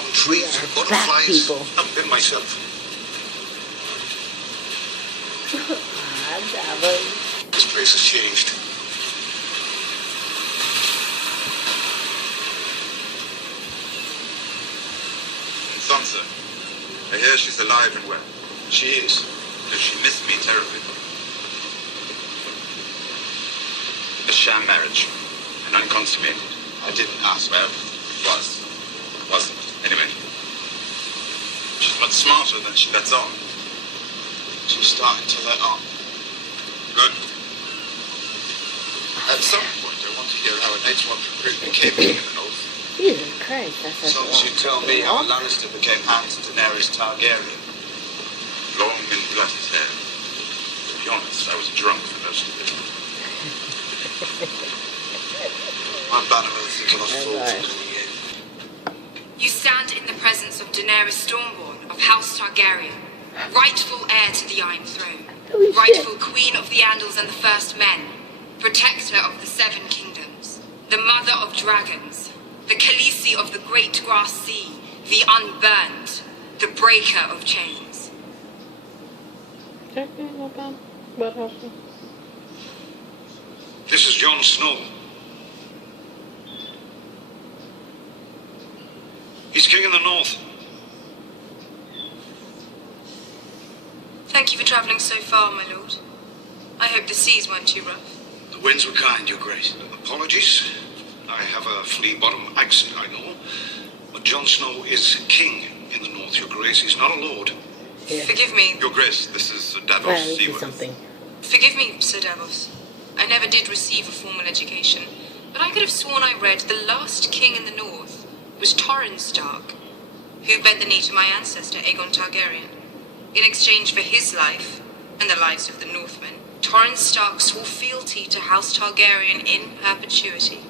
palm trees and butterflies. People. I've been myself. This place has changed. Sansa, I hear she's alive and well. She is. Does she miss me terribly? A sham marriage. An unconsummated. I didn't ask. Well, it was. Wasn't. Anyway. She's much smarter than she lets on. She's starting to let on. Good. At some point, I want to hear how an X-1 became king in the north. Jesus Christ, that's So you tell me how a Lannister became hand to Daenerys Targaryen. Long and bloody hair. To be honest, I was drunk for most of it. I'm bad at thinking of thoughts. You stand in the presence of Daenerys Stormborn of House Targaryen, rightful heir to the Iron Throne, rightful queen of the Andals and the First Men, protector of the Seven Kingdoms, the mother of dragons, the Khaleesi of the Great Grass Sea, the Unburned, the breaker of chains. This is Jon Snow. He's king in the north. Thank you for travelling so far, my lord. I hope the seas weren't too rough. The winds were kind, your grace. Apologies. I have a flea-bottom accent, I know. But Jon Snow is king in the north, your grace. He's not a lord. Yeah. Forgive me. Your Grace, this is Davos Well, this is Seaworth. something. Forgive me, Sir Davos. I never did receive a formal education, but I could have sworn I read the last king in the north was Torrhen Stark, who bent the knee to my ancestor Aegon Targaryen. In exchange for his life, and the lives of the Northmen, Torrhen Stark swore fealty to House Targaryen in perpetuity.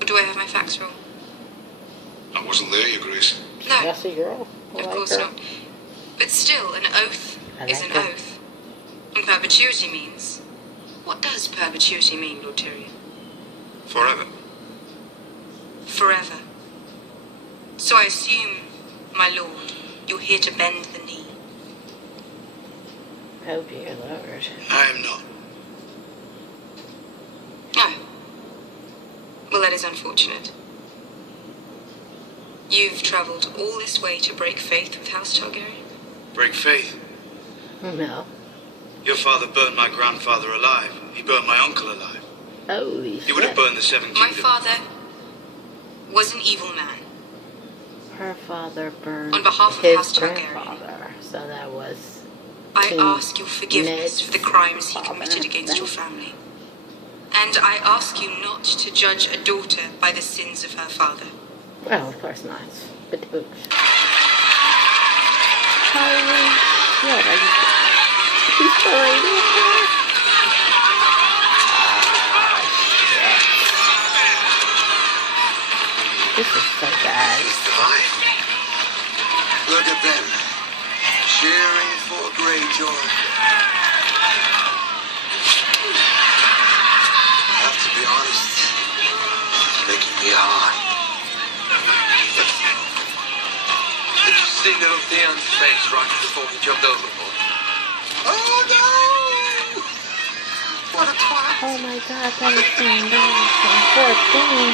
Or do I have my facts wrong? I wasn't there, your grace. No, That's a girl. I of like course her. not. But still, an oath is like an her. oath. And perpetuity means... What does perpetuity mean, Lord Tyrion? Forever. Forever. So I assume, my lord, you're here to bend the knee. Oh dear Lord. I am not. No. Well, that is unfortunate. You've travelled all this way to break faith with House Targaryen? Break faith. No. Your father burned my grandfather alive. He burned my uncle alive. Holy He would have shit. burned the Seven My Kingdoms. father was an evil man. Her father burned On behalf of his House Targaryen. grandfather. So that was... I King ask your forgiveness for the crimes he Father. committed against your family. And I ask you not to judge a daughter by the sins of her father. Well, of course not. But oops. Holy shit. He's parading her? This is so bad. Look at them, cheering for Greyjoy. I have to be honest, it's making me hard. Did you see little Theon's face right before he jumped overboard? Oh no! What a twat! Oh my god, that is so embarrassing. Poor thing.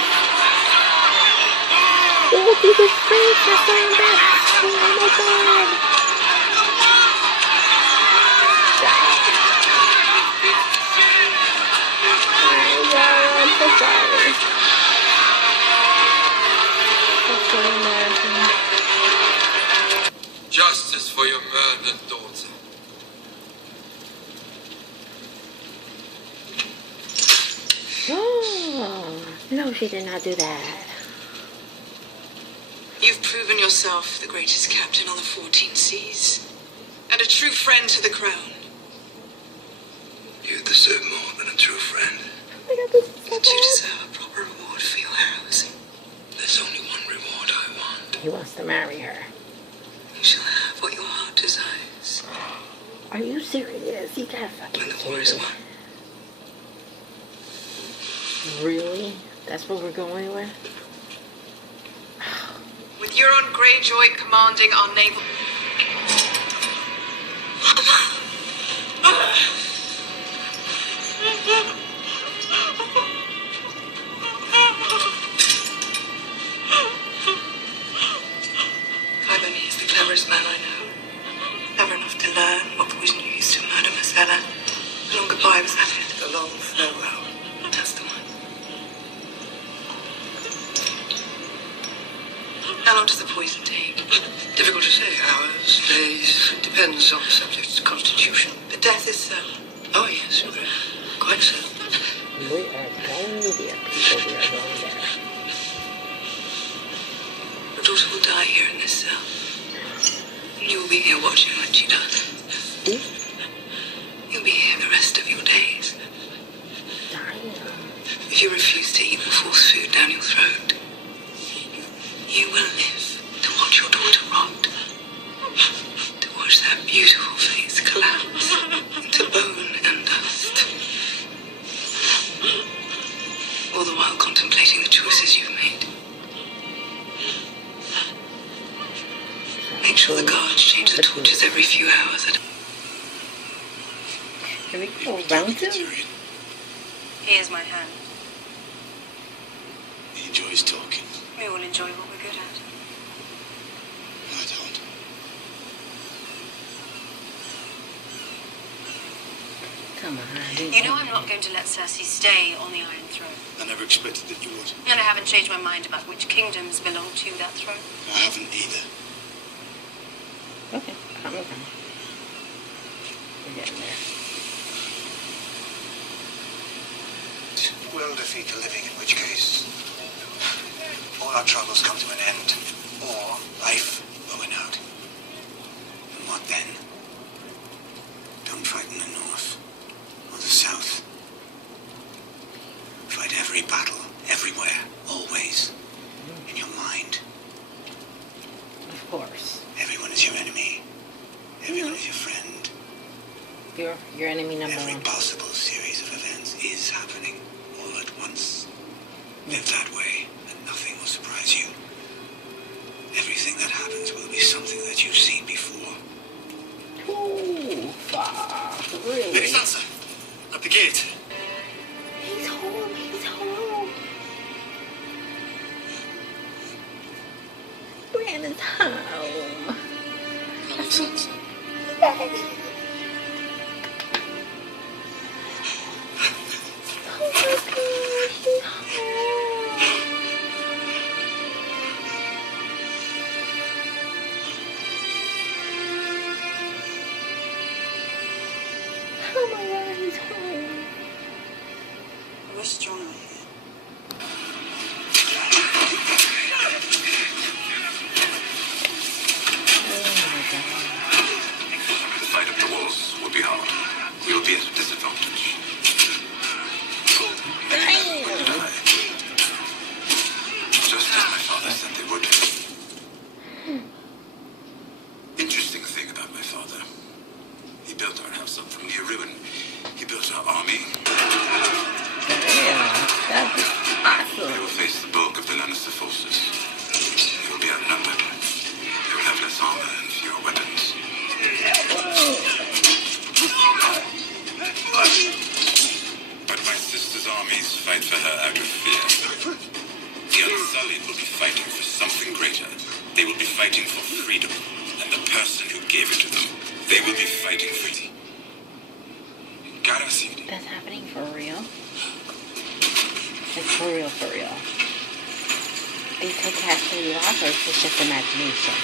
Look at his face, that's so embarrassing. Oh my god. Oh god, I'm so sorry. That's so embarrassing. Justice for your murdered daughter. Oh, no, she did not do that. You've proven yourself the greatest captain on the 14 seas. And a true friend to the crown. You deserve more than a true friend. Oh my god, this is so But you bad. deserve a proper reward for your heroism. There's only one reward I want. He wants to marry her. You shall have what your heart desires. Are you serious? You gotta When fucking the war is kidding me. won. Really? That's what we're going with? With Euron Greyjoy commanding our naval... Clyburn is the cleverest man I know. Clever enough to learn what poison you used to murder Marcella. The long goodbye was that it. The long farewell. That's the one. How long does the poison take? Difficult to say. Hours, days. Depends on the subject's constitution. But death is so. Oh, yes. Quite so. We are going there, people. We are going there. Your daughter will die here in this cell. And you will be here watching when she does. You'll be here the rest of your days. If you refuse to eat the force food down your throat, you will live to watch your daughter rot. To watch that beautiful face collapse into bone and dust. All the while contemplating the choices you've made. Make sure the guards change the torches every few hours. Can we go around him? Here's my hand. He enjoys talking. We all enjoy what we're good at. I don't. Come on. You know I'm not going to let Cersei stay on the Iron Throne. I never expected that you would. And I haven't changed my mind about which kingdoms belong to that throne. I haven't either. Okay, come on. We're getting there. We'll defeat the living, in which case all our troubles come to an end, or life will win out. And what then? Don't fight in the north or the south. Fight every battle, everywhere, always, in your mind. Of course. Everyone is your enemy. Everyone is your friend. Your enemy number Every one. possible series of events is happening all at once. Live that way, and nothing will surprise you. Everything that happens will be something that you've seen before. Ooh, fuck. Really? Lady Sansa, at the gate. He's home. He's home. Brandon's home. Lady Sansa. Yes. Oh my gosh, he's home. Oh my god, he's home. I wish Jon were here. The fight at the walls will be hard. We will be at a disadvantage. Many will die. Just as my father said they would. Interesting thing about my father. He built our house up from near ruin. He built our army. Yeah, that's They awesome. will face the bulk of the Lannister forces. They will be outnumbered. They will have less armor and fewer weapons. But my sister's armies fight for her out of fear. The Unsullied will be fighting for something greater. They will be fighting for freedom. And the person who gave it to them. They will be fighting for it. Guaranteed. That's happening for real? Like for real, for real. They took Cassidy off, or is this just imagination?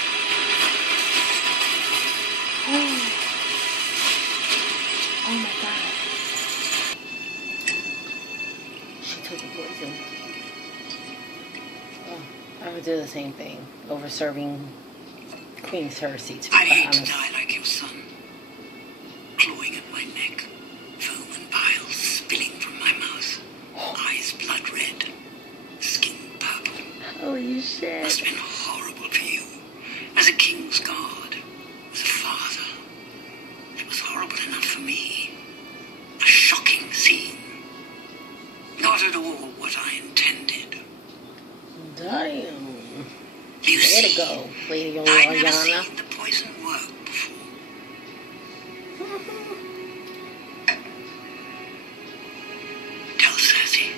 Oh my god. She took the poison. Oh, I would do the same thing. Over serving Queen Cersei, to be I quite hate to honest. die like your son. Clawing at my neck. Foam and bile spilling from my mouth. Eyes blood red. Skin purple. Holy shit. Must have been horrible for you. As a king's guard. As a father. It was horrible enough for me. A shocking scene. Not at all what I intended. Damn. You Way see, to go, Lady I'd never Olenna. seen the poison work before. Tell Cersei.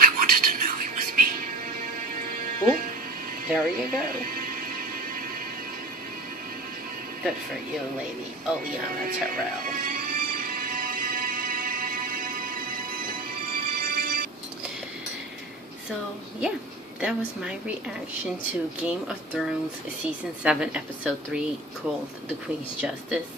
I wanted to know it was me. Ooh, there you go. Good for you, Lady Olenna Tyrell. So, yeah, that was my reaction to Game of Thrones Season 7, Episode 3, called The Queen's Justice.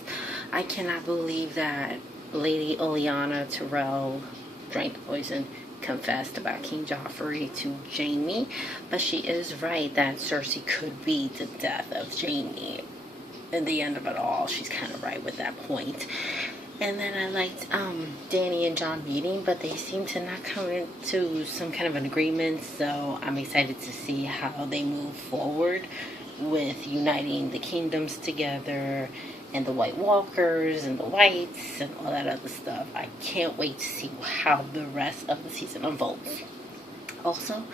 I cannot believe that Lady Olenna Tyrell drank the poison, confessed about King Joffrey to Jaime, but she is right that Cersei could be the death of Jaime. In the end of it all, she's kind of right with that point. And then I liked Dany and Jon meeting, but they seem to not come into some kind of an agreement, so I'm excited to see how they move forward with uniting the kingdoms together, and the White Walkers, and the Whites, and all that other stuff. I can't wait to see how the rest of the season unfolds. Also,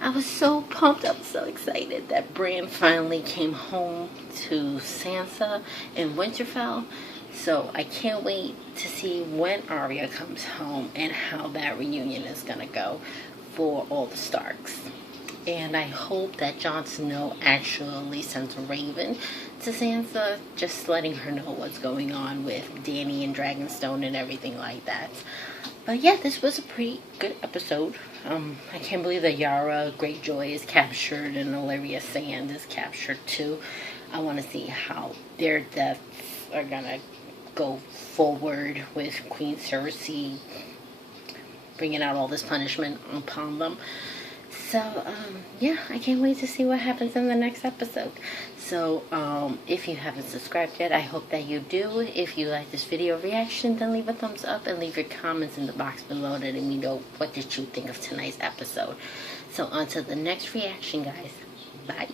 I was so pumped, I was so excited that Bran finally came home to Sansa in Winterfell. So I can't wait to see when Arya comes home and how that reunion is going to go for all the Starks. And I hope that Jon Snow actually sends a raven to Sansa, just letting her know what's going on with Dany and Dragonstone and everything like that. But yeah, this was a pretty good episode. I can't believe that Yara Greyjoy is captured and Illyria Sand is captured too. I want to see how their deaths are going to go forward with Queen Cersei bringing out all this punishment upon them. So, yeah, I can't wait to see what happens in the next episode. So, if you haven't subscribed yet, I hope that you do. If you like this video reaction, then leave a thumbs up and leave your comments in the box below letting me know what did you think of tonight's episode. So, until the next reaction, guys, bye.